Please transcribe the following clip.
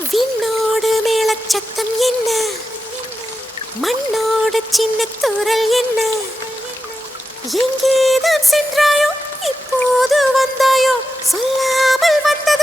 விண்ணோடு மேலச்சத்தம் என்ன, மண்ணோடு சின்ன தூரல் என்ன, எங்கேதான் சென்றாயோ இப்போது வந்தாயோ சொல்லாமல் வந்த